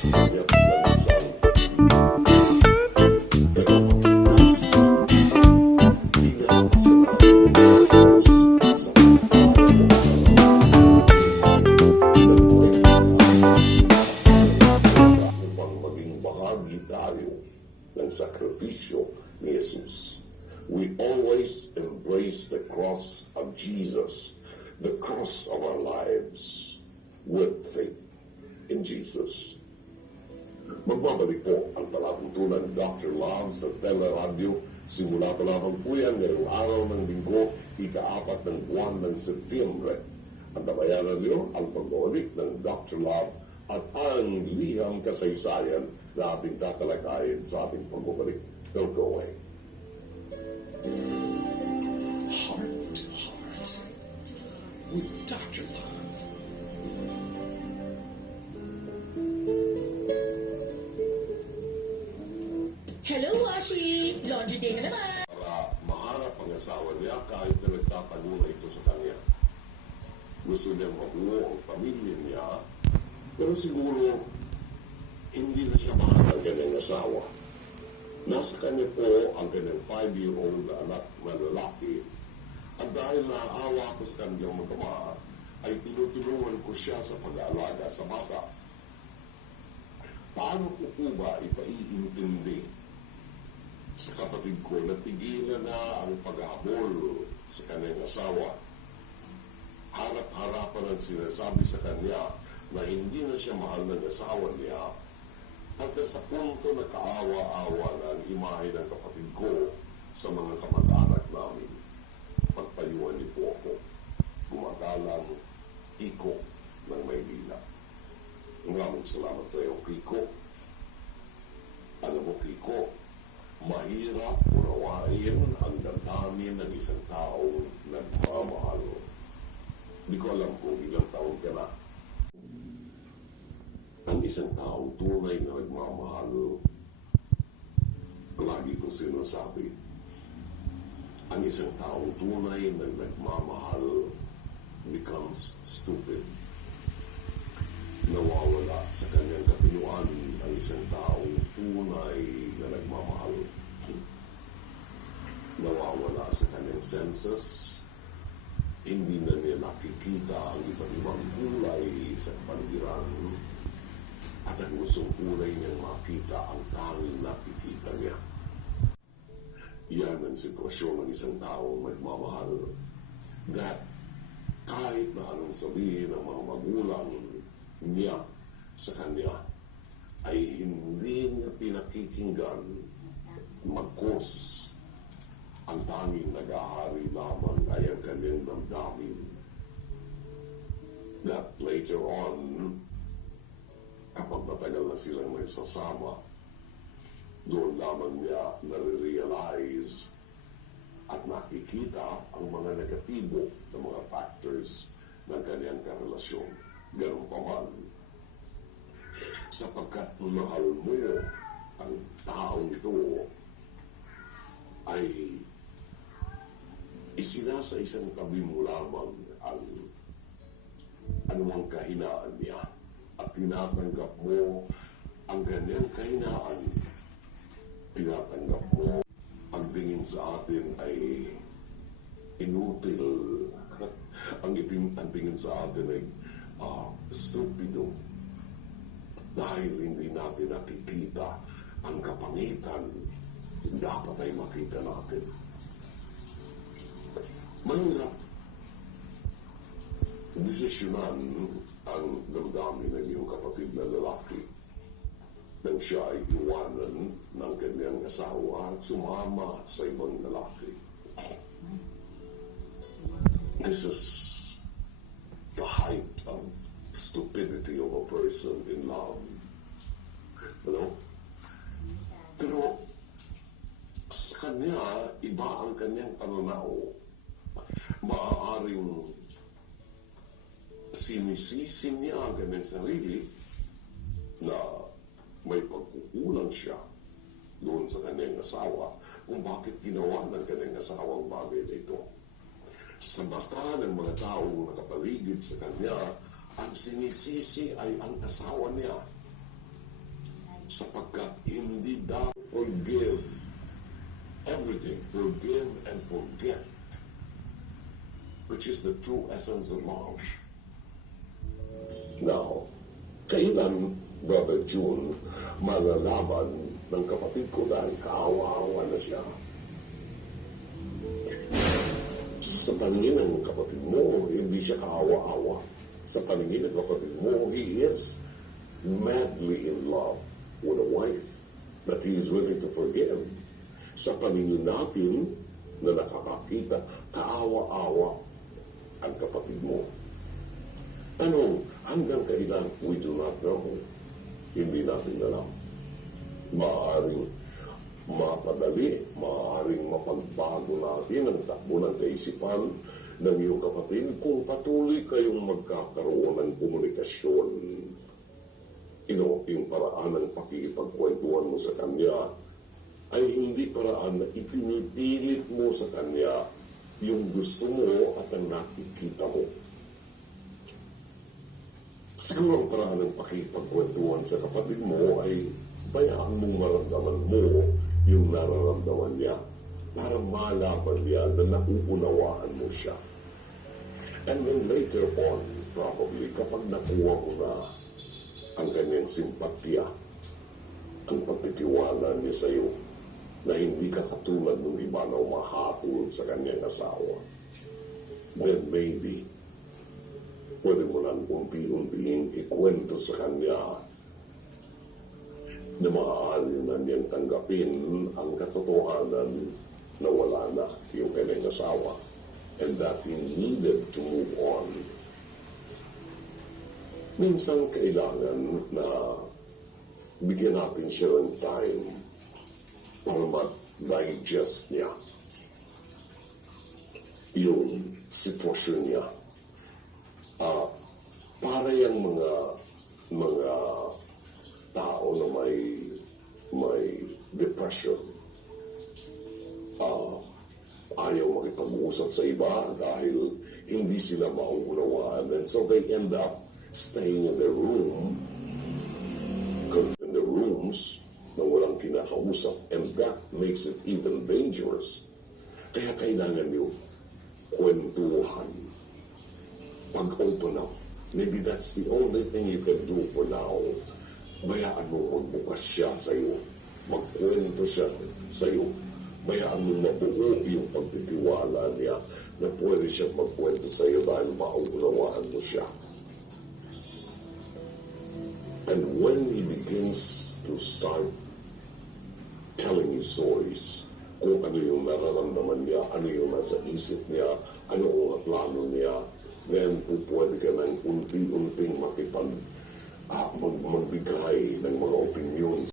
Kaya't minsan, nagpapagdas, pinapasalamat sa upang maging bahagi tayo ng sakripisyo ni Jesus. We always embrace the cross of Jesus, the cross of our lives, with faith in Jesus. Magbabalik po ang palatuntunan ni Dr. Love sa Teleradio. Simula pa lamang po yan ngayong araw ng linggo, ika-4 ng buwan ng Setyembre. Ang tabayanan niyo ang pagbabalik ng Dr. Love at ang liham kasaysayan na ating tatalakayin sa ating pagbabalik. Don't go away. Heart to Heart with Dr. Love. Hello, Washi! Laundry day na naman! Para maharap ang asawa niya kahit na nagtatago na ito sa kanya. Gusto niya mabuo ang pamilya niya, pero siguro hindi na siya mahal ang kanyang asawa. Nasa kanya po ang kanyang 5-year-old na anak na lalaki, at dahil naawa ko sa kanyang magama, ay tinutulungan ko siya sa pag-aalaga sa bata. Paano ko po ba ipaiintindi sa kapatid ko na tigilan na ang paghahabol sa kanyang asawa? Harap-harapan ang sinasabi sa kanya na hindi na siya mahal ng asawa niya, at sa punto na kaawa-awa na ang imahe ng kapatid ko sa mga kamag-anak namin. Pagpayuhan niyo po ako, gumagalang Kiko ng Maynila. Maraming salamat sa iyo, Kiko. Alam mo, Kiko, mahirap unawain ang damdamin ng isang taong nagmamahal. Hindi ko alam kung ilang taon ka na. Ang isang taong tunay na nagmamahal, lagi ko sinasabi, ang isang taong tunay na nagmamahal becomes stupid. Nawawala sa kanyang katinuan ang isang taong tunay na nagmamahal. Nawawala sa kanyang senses. Hindi na niya nakikita ang iba't ibang kulay sa kapaligiran. At ang gustong kulay niyang makita ang tanging nakikita niya. Yan ang sitwasyon ng isang taong nagmamahal. That kahit na anong sabihin ng mga magulang niya sa kanya, ay hindi niya pinakikinggan. Magkos, ang tanging nag-ahari lamang ay ang kanyang damdamin. That later on, kapag matagal na silang may sasama, doon lamang niya nare-realize at nakikita ang mga negatibo na mga factors ng kanyang karelasyon. Ganun pa man, sapagkat mahal mo ang taong ito, ay isinasa isang tabi mo lamang ang anumang kahinaan niya at tinatanggap mo ang kanyang kahinaan. Tinatanggap mo ang tingin sa atin ay inutil. ang tingin sa atin ay stupido. Dahil hindi natin nakikita ang kapangitan dapat ay makita natin. Mahirap desisyonan ang damdamin ng iyong kapatid na lalaki nang siya ay iwanan ng kanyang asawa at sumama sa ibang lalaki. This is the height of stupidity of a person in love. You know? Pero sa kanya, iba ang kanyang pananaw. Maaaring sinisisi niya ang kanyang sarili na may pagkukulang siya doon sa kanyang asawa kung bakit ginawa ng kanyang asawa ang bagay na ito. Sa mata ng mga taong nakapaligid sa kanya, ang sinisisi ay ang asawa niya. forgive everything. Forgive and forget, which is the true essence of love. Now, kailan, Brother June, malalaman ng kapatid ko dahil kaawa-awa na siya? Sa paningin ng kapatid mo, hindi siya kaawa-awa. Sa paningin ng kapatid mo, he is madly in love with a wife that he is willing to forgive. Sa paningin natin na nakakakita, kaawa-awa ang kapatid mo. Tanong, hanggang kailan? We do not know. Hindi natin alam. Maaaring mapadali, maaaring mapagbago natin ang takbo ng kaisipan ng iyong kapatid kung patuloy kayong magkakaroon ng komunikasyon. Yung paraan ng pakikipagkwentuhan mo sa kanya ay hindi paraan na ipinipilit mo sa kanya yung gusto mo at ang nakikita mo. Siguro ang paraan ng pakikipagkwentuhan sa kapatid mo ay bayaan mong maramdaman mo yung nararamdaman niya para malaman niya na nauunawaan mo siya. And then later on, probably, kapag nakuha mo na ang kanyang simpatya, ang pagtitiwala niya sa iyo, na hindi ka katulad ng iba na umahatol sa kanyang asawa, then maybe, pwede mo lang unti-unting ikwento sa kanya na maaari na niyang tanggapin ang katotohanan na wala na yung kanyang asawa and that he needed to move on. Minsan kailangan na bigyan natin siya ng time para ma-digest niya yung sitwasyon niya. Para yung mga tao na may depression, ayaw makipag-usap sa iba dahil hindi sila mauunawaan, and so they end up staying in their room, in the rooms na walang kinakausap, and that makes it even dangerous. Kaya kailangan nyo kwentuhan, pag-open up. Maybe that's the only thing you can do for now. Bayaan mo magbukas siya sa iyo, magkwento siya sa iyo. Bayaan mo mabuo yung pagtitiwala niya na pwede siya magkwento sa iyo dahil mauunawaan mo siya. And when he begins to start telling you stories, kung ano yung nararamdaman niya, ano yung nasa isip niya, ano ang plano niya, then pwede ka ng unti-unting magbigay ng mga opinions